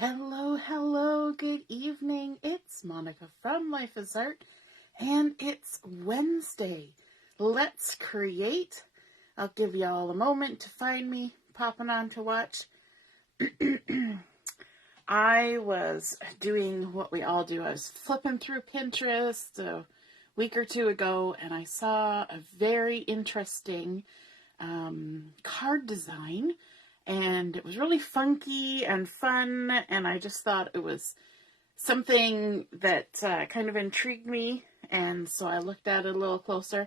Hello, hello, good evening. It's Monica from Life is Art, and it's Wednesday. Let's create. I'll give y'all a moment to find me popping on to watch. I was doing what we all do. I was flipping through Pinterest a week or two ago, and I saw a very interesting card design. And it was really funky and fun, and I just thought it was something that kind of intrigued me, and so I looked at it a little closer.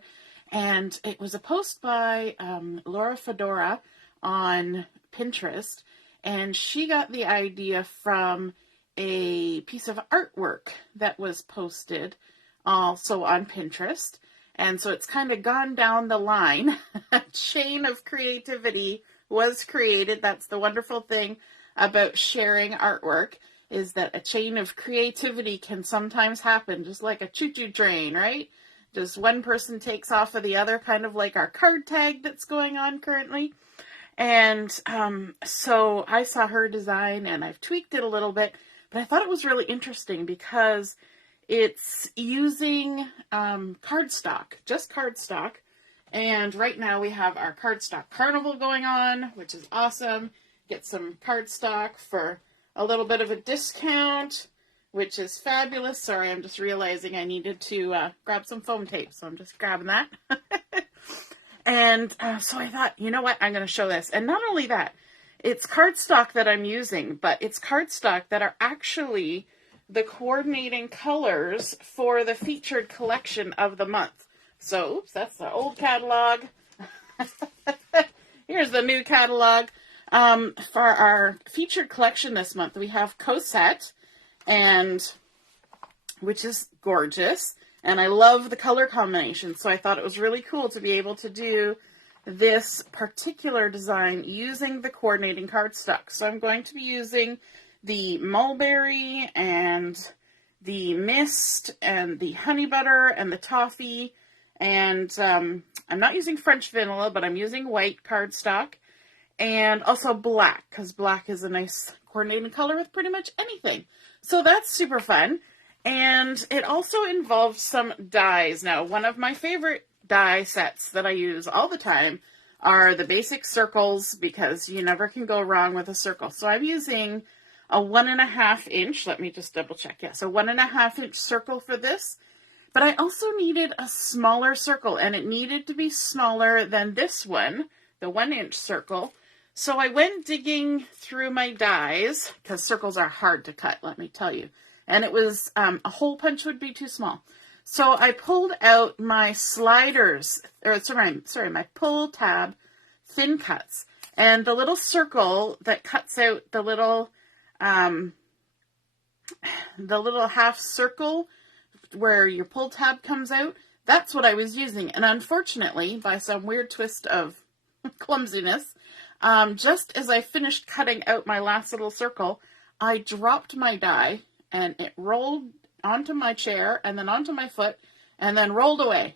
And it was a post by Laura Fedora on Pinterest, and she got the idea from a piece of artwork that was posted also on Pinterest. And so it's kind of gone down the line, a chain of creativity was created. That's the wonderful thing about sharing artwork, is that a chain of creativity can sometimes happen, just like a choo-choo train, right? Just one person takes off of the other, kind of like our card tag that's going on currently. And so I saw her design, and I've tweaked it a little bit, but I thought it was really interesting because it's using cardstock, just cardstock. And right now we have our cardstock carnival going on, which is awesome. Get some cardstock for a little bit of a discount, which is fabulous. Sorry, I'm just realizing I needed to grab some foam tape, so I'm just grabbing that. And so I thought, you know what, I'm going to show this. And not only that, it's cardstock that I'm using, but it's cardstock that are actually the coordinating colors for the featured collection of the month. So, oops, that's the old catalog. Here's the new catalog. For our featured collection this month, we have Cosette, which is gorgeous. And I love the color combination. So I thought it was really cool to be able to do this particular design using the coordinating cardstock. So I'm going to be using the mulberry and the mist and the honey butter and the toffee. And I'm not using French vanilla, but I'm using white cardstock. And also black, because black is a nice coordinating color with pretty much anything. So that's super fun. And it also involves some dies. Now, one of my favorite die sets that I use all the time are the basic circles, because you never can go wrong with a circle. So I'm using a 1.5 inch, let me just double check. Yes, a 1.5 inch circle for this. But I also needed a smaller circle, and it needed to be smaller than this one, the 1 inch circle. So I went digging through my dies, because circles are hard to cut, let me tell you. And it was, a hole punch would be too small. So I pulled out my sliders, my pull tab thin cuts. And the little circle that cuts out the little half circle where your pull tab comes out, that's what I was using. And unfortunately, by some weird twist of clumsiness, just as I finished cutting out my last little circle, I dropped my die, and it rolled onto my chair and then onto my foot and then rolled away.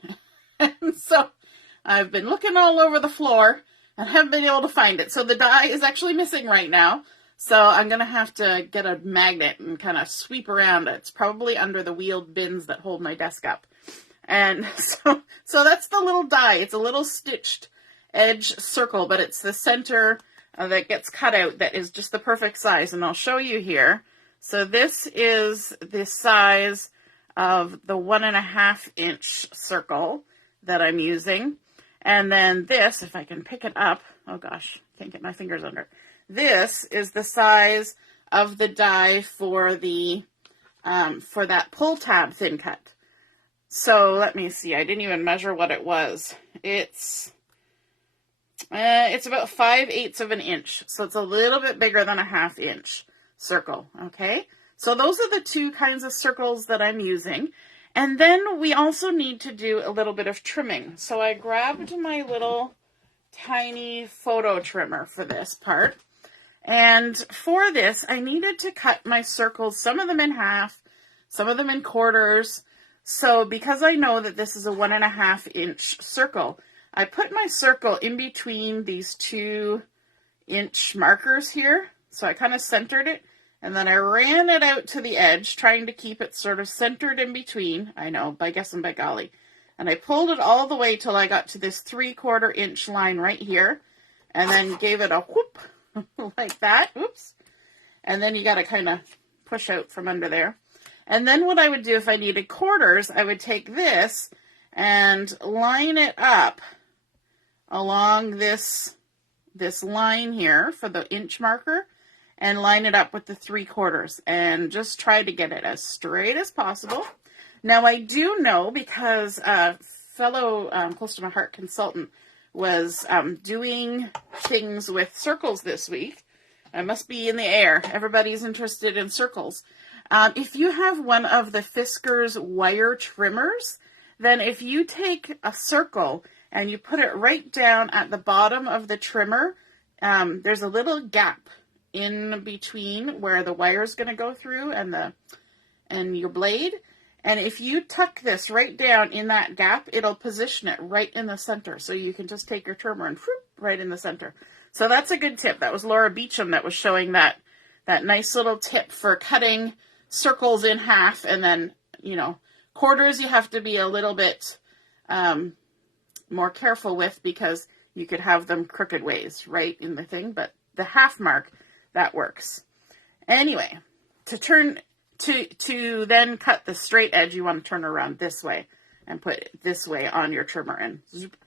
And so I've been looking all over the floor and haven't been able to find it. So the die is actually missing right now. So I'm going to have to get a magnet and kind of sweep around. It's probably under the wheeled bins that hold my desk up. And so that's the little die. It's a little stitched edge circle, but it's the center that gets cut out that is just the perfect size. And I'll show you here. So this is the size of the 1.5 inch circle that I'm using. And then this, if I can pick it up, oh gosh, can't get my fingers under it. This is the size of the die for the for that pull tab thin cut. So let me see. I didn't even measure what it was. It's about 5/8 of an inch. So it's a little bit bigger than a 1/2 inch circle. Okay. So those are the two kinds of circles that I'm using. And then we also need to do a little bit of trimming. So I grabbed my little tiny photo trimmer for this part. And for this, I needed to cut my circles, some of them in half, some of them in quarters. So because I know that this is a 1.5 inch circle, I put my circle in between these 2 inch markers here. So I kind of centered it, And then I ran it out to the edge, trying to keep it sort of centered in between. I know, by guess and by golly. And I pulled it all the way till I got to this 3/4 inch line right here. And then gave it a whoop like that. Oops. And then you got to kind of push out from under there. And then what I would do if I needed quarters, I would take this and line it up along this line here for the inch marker and line it up with the 3/4 and just try to get it as straight as possible. Now I do know, because a fellow close to my heart consultant was doing things with circles this week. I must be in the air. Everybody's interested in circles. If you have one of the Fiskars wire trimmers, then if you take a circle and you put it right down at the bottom of the trimmer, there's a little gap in between where the wire is going to go through and your blade. And if you tuck this right down in that gap, it'll position it right in the center. So you can just take your trimmer and whoop, right in the center. So that's a good tip. That was Laura Beecham that was showing that nice little tip for cutting circles in half. And then, quarters you have to be a little bit more careful with, because you could have them crooked ways right in the thing. But the half mark, that works. Anyway, to then cut the straight edge, you want to turn around this way and put it this way on your trimmer and zoop.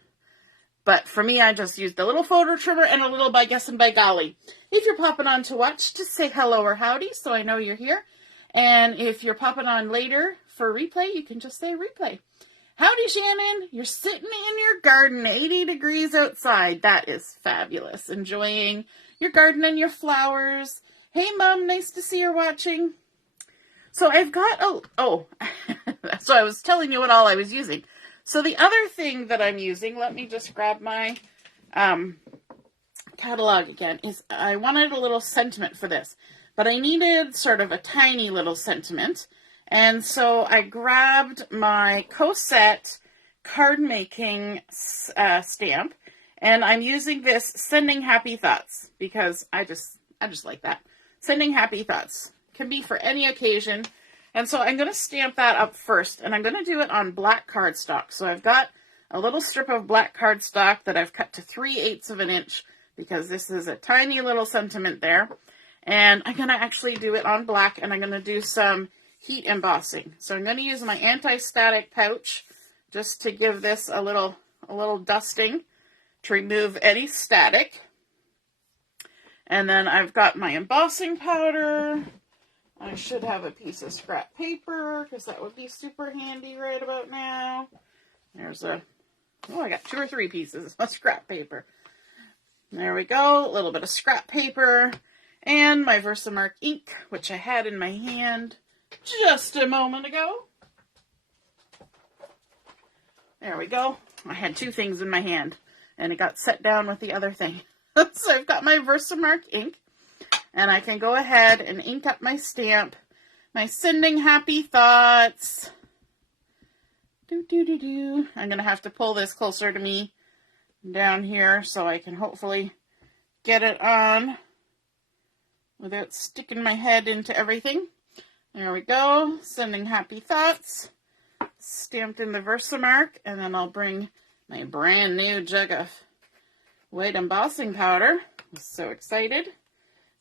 But for me, I just used a little photo trimmer and a little by guess and by golly. If you're popping on to watch, just say hello or howdy so I know you're here. And if you're popping on later for replay, you can just say replay. Howdy, Shannon. You're sitting in your garden, 80 degrees outside. That is fabulous. Enjoying your garden and your flowers. Hey, Mom, nice to see you're watching. So I've got, so I was telling you what all I was using. So the other thing that I'm using, let me just grab my catalog again, is I wanted a little sentiment for this, but I needed sort of a tiny little sentiment. And so I grabbed my Cosette Cardmaking stamp, and I'm using this Sending Happy Thoughts, because I just like that. Sending Happy Thoughts can be for any occasion. And so I'm going to stamp that up first, and I'm going to do it on black cardstock. So I've got a little strip of black cardstock that I've cut to 3/8 of an inch, because this is a tiny little sentiment there. And I'm going to actually do it on black, and I'm going to do some heat embossing. So I'm going to use my anti-static pouch just to give this a little dusting to remove any static. And then I've got my embossing powder. I should have a piece of scrap paper, because that would be super handy right about now. There's I got 2 or 3 pieces of scrap paper. There we go, a little bit of scrap paper, and my Versamark ink, which I had in my hand just a moment ago. There we go. I had 2 things in my hand, and it got set down with the other thing. So I've got my Versamark ink. And I can go ahead and ink up my stamp, my Sending Happy Thoughts. I'm going to have to pull this closer to me down here so I can hopefully get it on without sticking my head into everything. There we go. Sending Happy Thoughts. Stamped in the Versamark. And then I'll bring my brand new jug of white embossing powder. I'm so excited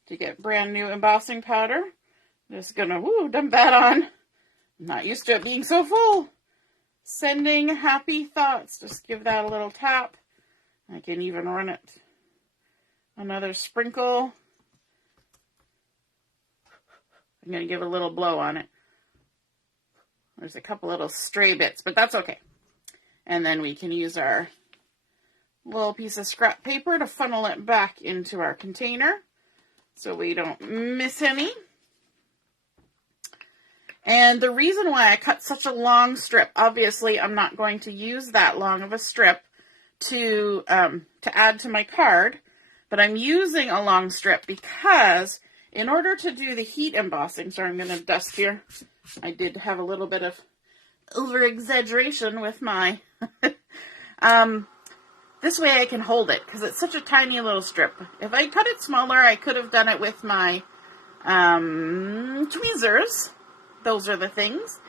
to get brand new embossing powder. Just gonna dump that on. I'm not used to it being so full. Sending Happy Thoughts. Just give that a little tap. I can even run it another sprinkle. I'm gonna give a little blow on it. There's a couple little stray bits, but that's okay. And then we can use our little piece of scrap paper to funnel it back into our container, so we don't miss any. And the reason why I cut such a long strip, obviously I'm not going to use that long of a strip to add to my card, but I'm using a long strip because in order to do the heat embossing, sorry, I'm going to dust here. I did have a little bit of over-exaggeration with my, this way I can hold it because it's such a tiny little strip. If I cut it smaller, I could have done it with my tweezers. Those are the things.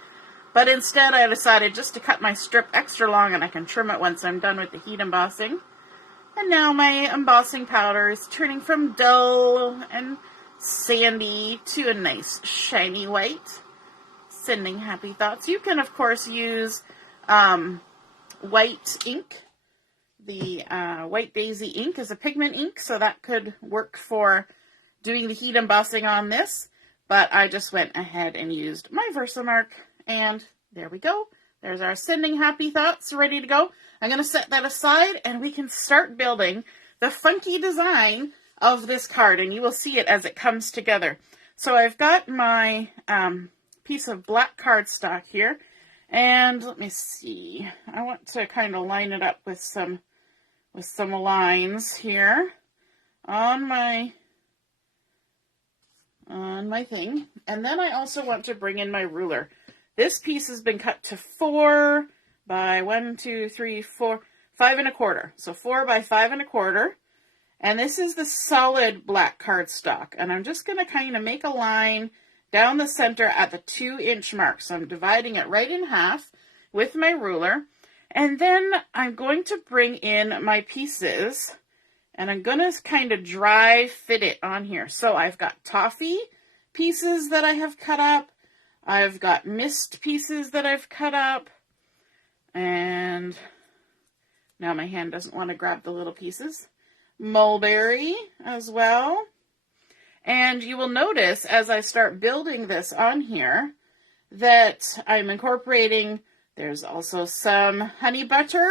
But instead I decided just to cut my strip extra long, and I can trim it once I'm done with the heat embossing. And now my embossing powder is turning from dull and sandy to a nice shiny white. Sending happy thoughts. You can, of course, use white ink. The White Daisy ink is a pigment ink, so that could work for doing the heat embossing on this. But I just went ahead and used my Versamark, and there we go. There's our sending happy thoughts ready to go. I'm going to set that aside, and we can start building the funky design of this card, and you will see it as it comes together. So I've got my piece of black cardstock here, and let me see. I want to kind of line it up with some lines here on my thing. And then I also want to bring in my ruler. This piece has been cut to 4 by 1, 2, 3, 4, 5 1/4. So 4 by 5 1/4. And this is the solid black cardstock. And I'm just going to kind of make a line down the center at the 2-inch mark. So I'm dividing it right in half with my ruler. And then I'm going to bring in my pieces, and I'm going to kind of dry fit it on here. So I've got toffee pieces that I have cut up. I've got mist pieces that I've cut up. And now my hand doesn't want to grab the little pieces. Mulberry as well. And you will notice as I start building this on here that I'm incorporating, there's also some honey butter.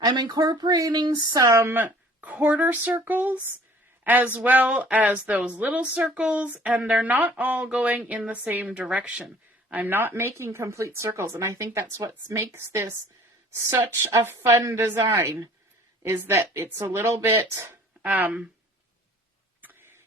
I'm incorporating some quarter circles as well as those little circles, and they're not all going in the same direction. I'm not making complete circles, and I think that's what makes this such a fun design, is that it's a little bit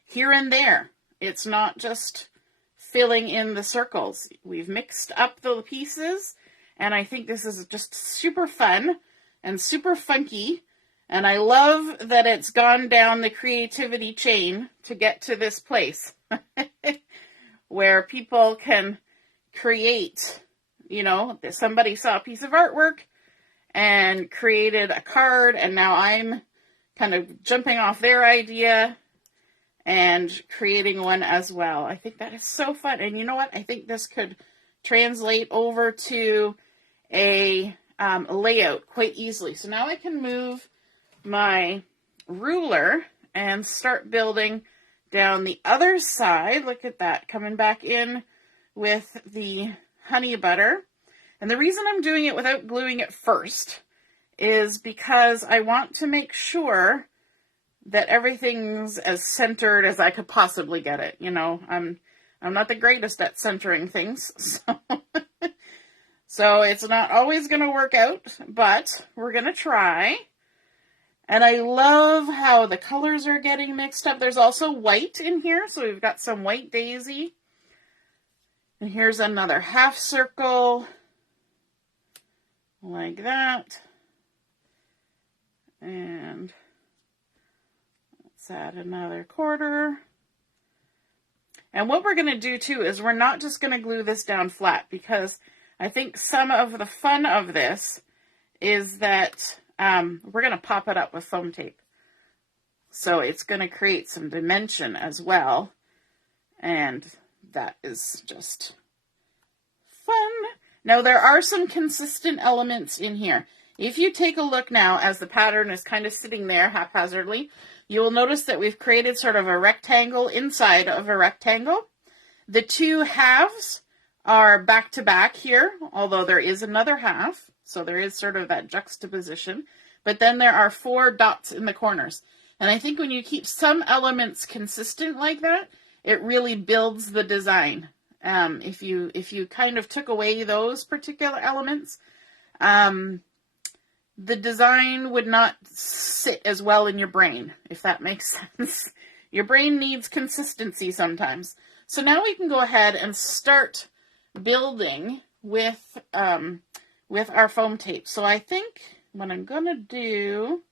here and there. It's not just filling in the circles. We've mixed up the pieces, and I think this is just super fun and super funky. And I love that it's gone down the creativity chain to get to this place where people can create, you know, somebody saw a piece of artwork and created a card, and now I'm kind of jumping off their idea and creating one as well. I think that is so fun. And you know what? I think this could translate over to a layout quite easily. So now I can move my ruler and start building down the other side. Look at that, coming back in with the honey butter. And the reason I'm doing it without gluing it first is because I want to make sure that everything's as centered as I could possibly get it. You know, I'm not the greatest at centering things, so it's not always going to work out, but we're going to try. And I love how the colors are getting mixed up. There's also white in here, so we've got some white daisy. And here's another half circle, like that. And let's add another quarter. And what we're going to do too is we're not just going to glue this down flat, because I think some of the fun of this is that we're going to pop it up with foam tape. So it's going to create some dimension as well. And that is just fun. Now there are some consistent elements in here. If you take a look now as the pattern is kind of sitting there haphazardly, you will notice that we've created sort of a rectangle inside of a rectangle. The two halves are back to back here, although there is another half. So there is sort of that juxtaposition. But then there are 4 dots in the corners. And I think when you keep some elements consistent like that, it really builds the design. If you kind of took away those particular elements, the design would not sit as well in your brain, if that makes sense. Your brain needs consistency sometimes. So now we can go ahead and start building with our foam tape. So I think what I'm going to do,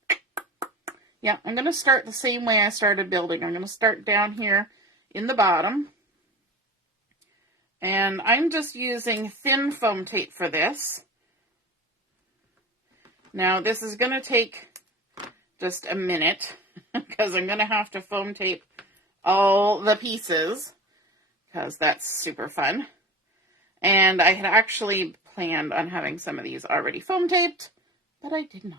I'm going to start the same way I started building. I'm going to start down here in the bottom, And I'm just using thin foam tape for this. Now this is going to take just a minute because I'm going to have to foam tape all the pieces because that's super fun. And I had actually planned on having some of these already foam taped, but I did not.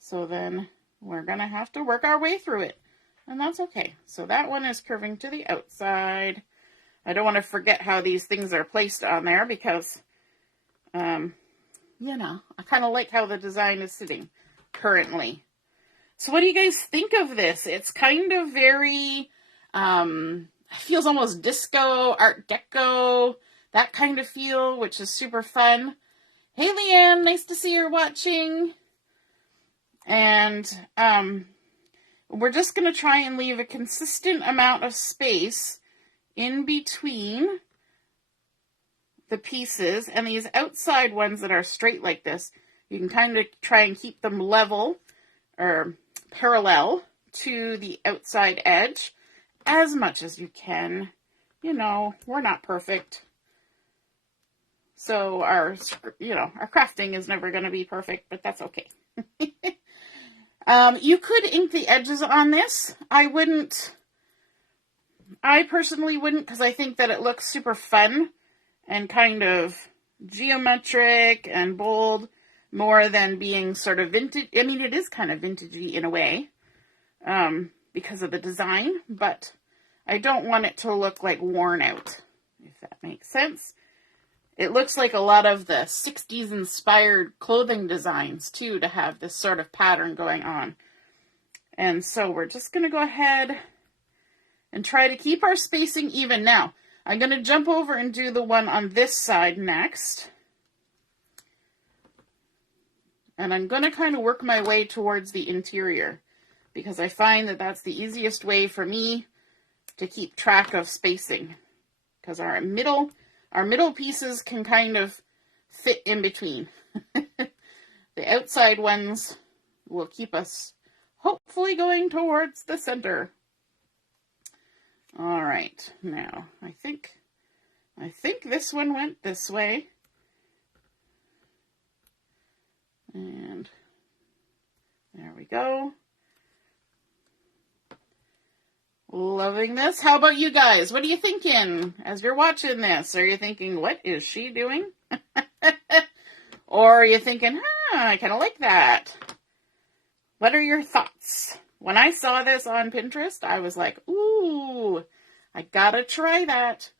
So then we're going to have to work our way through it, and that's okay. So that one is curving to the outside. I don't want to forget how these things are placed on there because, you know, I kind of like how the design is sitting currently. So what do you guys think of this? It's kind of very, feels almost disco, art deco, that kind of feel, which is super fun. Hey, Leanne, nice to see you're watching. And we're just going to try and leave a consistent amount of space in between the pieces. And these outside ones that are straight like this, you can kind of try and keep them level or parallel to the outside edge as much as you can. You know, we're not perfect. So our crafting is never going to be perfect, but that's okay. You could ink the edges on this. I personally wouldn't, because I think that it looks super fun and kind of geometric and bold more than being sort of vintage. I mean, it is kind of vintagey in a way because of the design, but I don't want it to look like worn out, if that makes sense. It looks like a lot of the 60s inspired clothing designs too, to have this sort of pattern going on. And so we're just going to go ahead and try to keep our spacing even. Now, I'm going to jump over and do the one on this side next. And I'm going to kind of work my way towards the interior because I find that that's the easiest way for me to keep track of spacing, because our middle pieces can kind of fit in between. The outside ones will keep us hopefully going towards the center. All right, now I think this one went this way. And there we go. Loving this. How about you guys? What are you thinking as you're watching this? Are you thinking, what is she doing? Or are you thinking, I kind of like that? What are your thoughts? When I saw this on Pinterest, I was like, ooh, I gotta try that.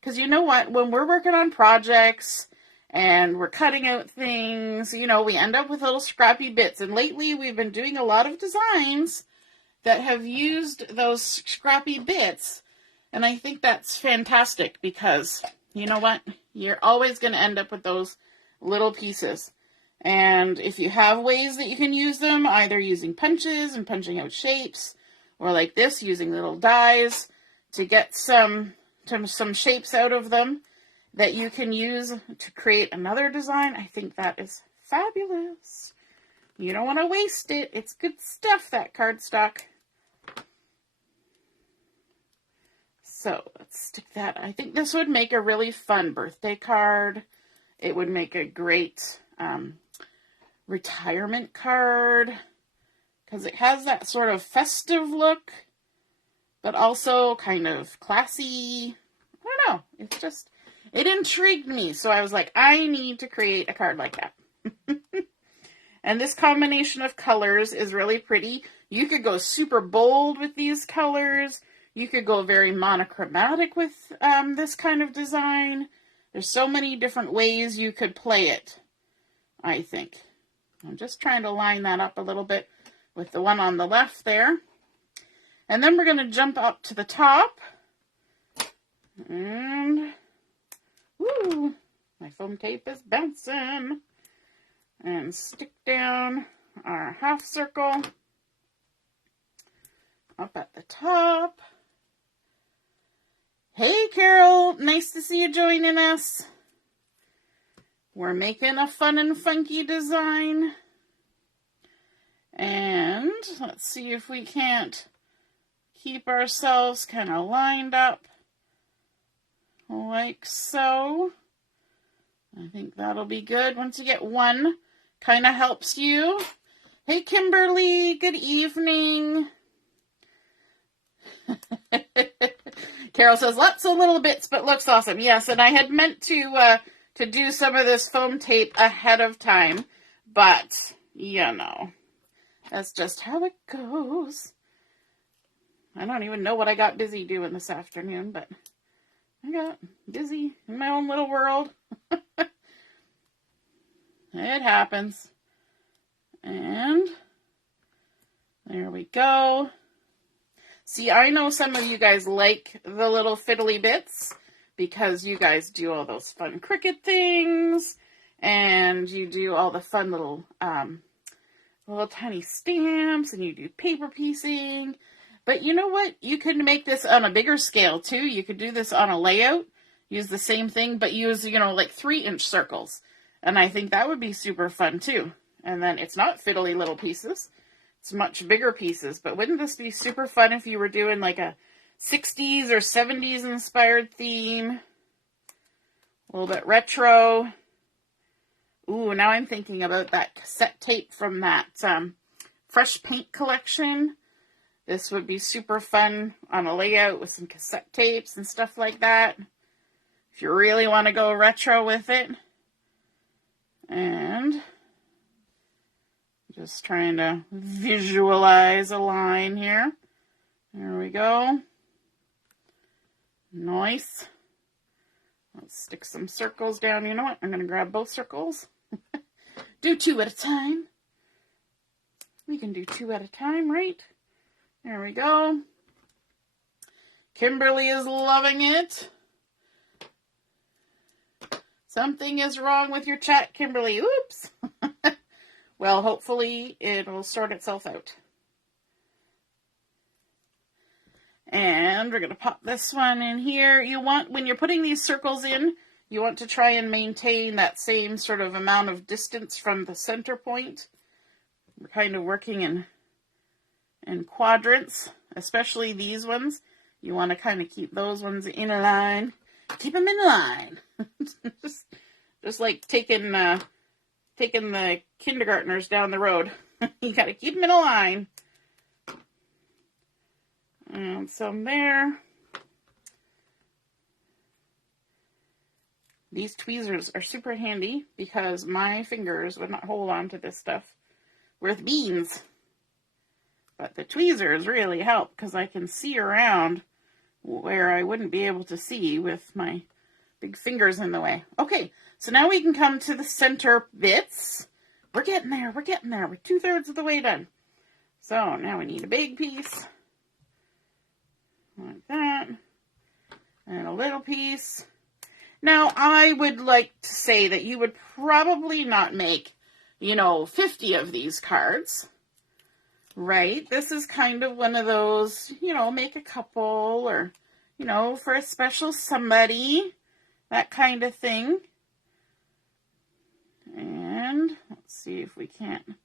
Because you know what? When we're working on projects and we're cutting out things, you know, we end up with little scrappy bits. And lately we've been doing a lot of designs that have used those scrappy bits. And I think that's fantastic because, you know what? You're always going to end up with those little pieces. And if you have ways that you can use them, either using punches and punching out shapes, or like this, using little dies to get some shapes out of them that you can use to create another design, I think that is fabulous. You don't want to waste it. It's good stuff, that cardstock. So let's stick that. I think this would make a really fun birthday card. It would make a great retirement card because it has that sort of festive look, but also kind of classy. I don't know. It's just, it intrigued me. So I was like, I need to create a card like that. And this combination of colors is really pretty. You could go super bold with these colors. You could go very monochromatic with this kind of design. There's so many different ways you could play it, I think. I'm just trying to line that up a little bit with the one on the left there. And then we're going to jump up to the top. And, woo, my foam tape is bouncing. And stick down our half circle up at the top. Hey, Carol, nice to see you joining us. We're making a fun and funky design. And let's see if we can't keep ourselves kind of lined up like so. I think that'll be good. Once you get one, kind of helps you. Hey, Kimberly, good evening. Carol says, lots of little bits, but looks awesome. Yes, and I had meant to do some of this foam tape ahead of time, but, you know, that's just how it goes. I don't even know what I got busy doing this afternoon, but I got busy in my own little world. It happens. And there we go. See, I know some of you guys like the little fiddly bits because you guys do all those fun Cricut things and you do all the fun little tiny stamps and you do paper piecing. But you know what? You could make this on a bigger scale too. You could do this on a layout, use the same thing, but use, like 3-inch circles. And I think that would be super fun too. And then it's not fiddly little pieces. It's much bigger pieces. But wouldn't this be super fun if you were doing like a 60s or 70s inspired theme? A little bit retro. Ooh, now I'm thinking about that cassette tape from that Fresh Paint collection. This would be super fun on a layout with some cassette tapes and stuff like that. If you really want to go retro with it. And just trying to visualize a line here. There we go. Nice. Let's stick some circles down. You know what? I'm going to grab both circles. Do 2 at a time. We can do 2 at a time, right? There we go. Kimberly is loving it. Something is wrong with your chat, Kimberly. Oops. Well, hopefully it'll sort itself out. And we're going to pop this one in here. You want, when you're putting these circles in, you want to try and maintain that same sort of amount of distance from the center point. We're kind of working in quadrants, especially these ones. You want to kind of keep those ones in a line. Keep them in line. just like taking the kindergartners down the road. You got to keep them in a line. And some there. These tweezers are super handy because my fingers would not hold on to this stuff with beans. But the tweezers really help because I can see around where I wouldn't be able to see with my big fingers in the way. Okay, so now we can come to the center bits. We're getting there. We're 2/3 of the way done. So now we need a big piece. Like that. And a little piece. Now, I would like to say that you would probably not make, 50 of these cards. Right? This is kind of one of those, make a couple or, for a special somebody. That kind of thing. And let's see if we can't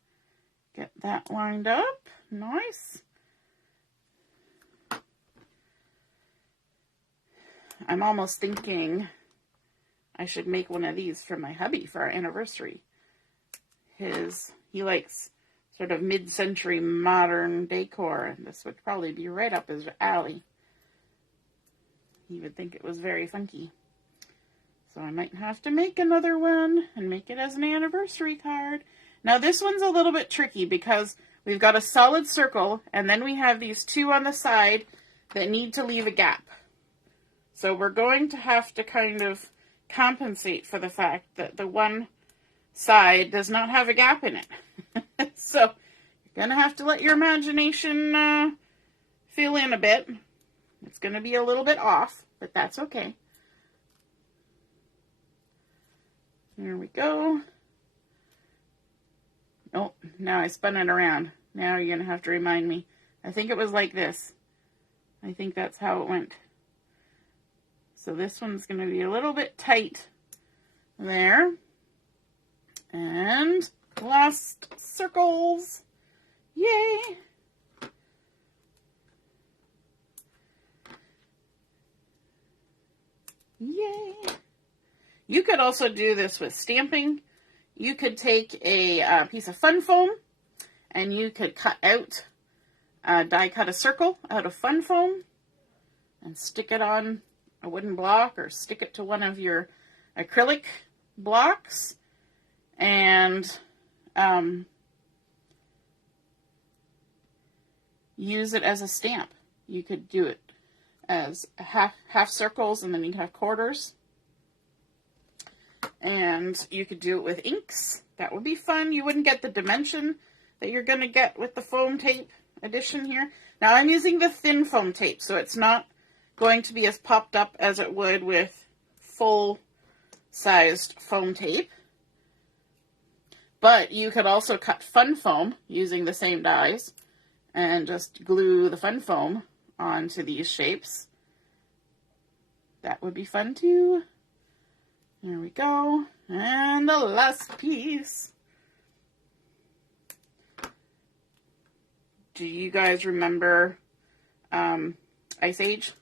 get that lined up. Nice. I'm almost thinking I should make one of these for my hubby for our anniversary. He likes sort of mid-century modern decor, and this would probably be right up his alley. He would think it was very funky. So I might have to make another one and make it as an anniversary card. Now this one's a little bit tricky because we've got a solid circle and then we have these 2 on the side that need to leave a gap. So we're going to have to kind of compensate for the fact that the one side does not have a gap in it. So you're going to have to let your imagination fill in a bit. It's going to be a little bit off, but that's okay. There we go. Oh, now I spun it around. Now you're going to have to remind me. I think it was like this. I think that's how it went. So this one's going to be a little bit tight there. And last circles. Yay! Yay! You could also do this with stamping. You could take a piece of fun foam and you could cut out, die cut a circle out of fun foam and stick it on a wooden block or stick it to one of your acrylic blocks and use it as a stamp. You could do it as half circles and then you can have quarters. And you could do it with inks. That would be fun. You wouldn't get the dimension that you're going to get with the foam tape edition here. Now I'm using the thin foam tape, so it's not going to be as popped up as it would with full-sized foam tape. But you could also cut fun foam using the same dies and just glue the fun foam onto these shapes. That would be fun too. There we go. And the last piece. Do you guys remember Ice Age?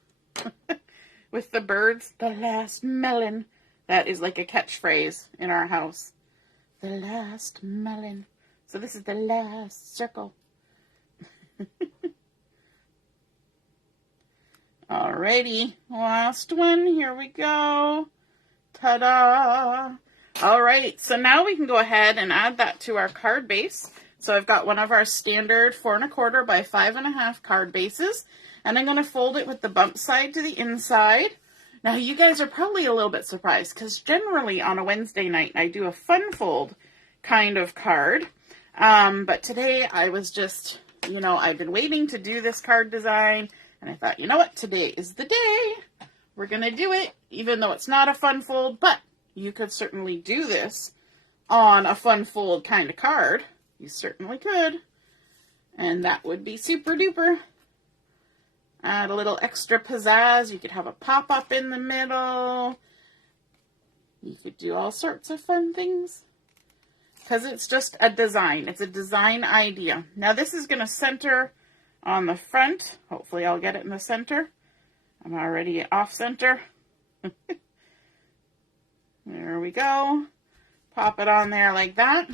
With the birds? The last melon. That is like a catchphrase in our house. The last melon. So this is the last circle. Alrighty. Last one. Here we go. Ta-da! All right, so now we can go ahead and add that to our card base. So I've got one of our standard 4 1/4 by 5 1/2 card bases, and I'm going to fold it with the bump side to the inside. Now you guys are probably a little bit surprised because generally on a Wednesday night I do a fun fold kind of card, but today I was just, I've been waiting to do this card design, and I thought, you know what, today is the day. We're going to do it, even though it's not a fun fold, but you could certainly do this on a fun fold kind of card. You certainly could. And that would be super duper. Add a little extra pizzazz. You could have a pop-up in the middle. You could do all sorts of fun things. Because it's just a design. It's a design idea. Now this is going to center on the front. Hopefully I'll get it in the center. I'm already off center. There we go. Pop it on there like that.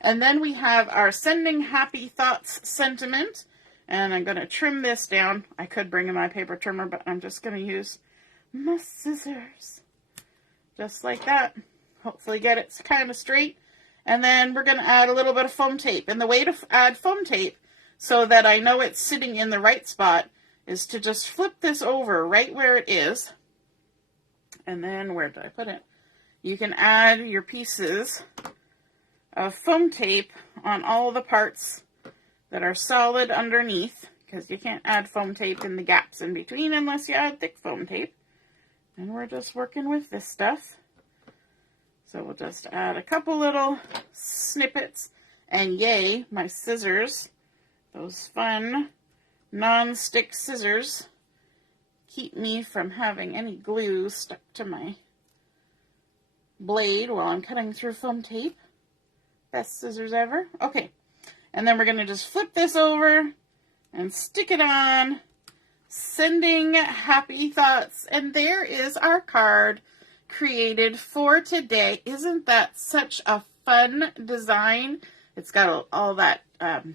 And then we have our sending happy thoughts sentiment. And I'm going to trim this down. I could bring in my paper trimmer, but I'm just going to use my scissors. Just like that. Hopefully get it kind of straight. And then we're going to add a little bit of foam tape. And the way to add foam tape so that I know it's sitting in the right spot is to just flip this over right where it is. And then, where did I put it? You can add your pieces of foam tape on all the parts that are solid underneath, because you can't add foam tape in the gaps in between unless you add thick foam tape. And we're just working with this stuff. So we'll just add a couple little snippets. And yay, my scissors, those fun non-stick scissors, keep me from having any glue stuck to my blade while I'm cutting through foam tape. Best scissors ever. Okay, and then we're going to just flip this over and stick it on, sending happy thoughts. And there is our card created for today. Isn't that such a fun design? It's got all that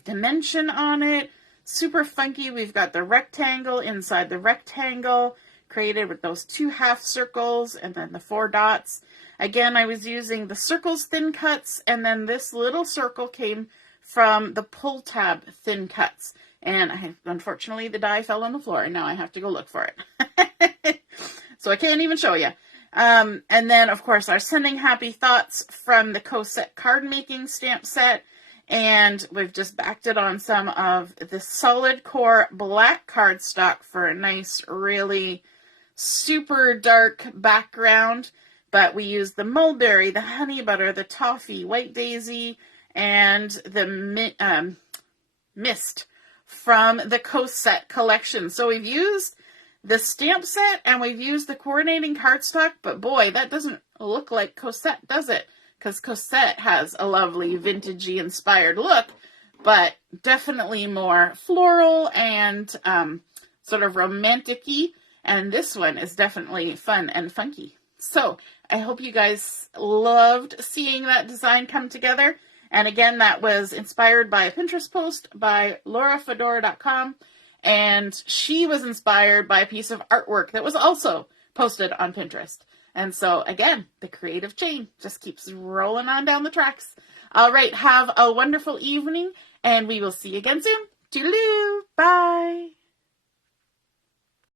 dimension on it. Super funky. We've got the rectangle inside the rectangle created with those 2 half circles and then the 4 dots. Again, I was using the circles thin cuts, and then this little circle came from the pull tab thin cuts. And unfortunately the die fell on the floor and now I have to go look for it. So I can't even show you. And then of course our sending happy thoughts from the Cosette Cardmaking stamp set. And we've just backed it on some of the solid core black cardstock for a nice, really super dark background. But we used the mulberry, the honey butter, the toffee, white daisy, and the mist from the Cosette collection. So we've used the stamp set and we've used the coordinating cardstock. But boy, that doesn't look like Cosette, does it? Because Cosette has a lovely vintagey inspired look, but definitely more floral and sort of romantic-y. And this one is definitely fun and funky. So I hope you guys loved seeing that design come together. And again, that was inspired by a Pinterest post by laurafedora.com. And she was inspired by a piece of artwork that was also posted on Pinterest. And so again, the creative chain just keeps rolling on down the tracks. All right, have a wonderful evening, and we will see you again soon. Toodaloo, bye.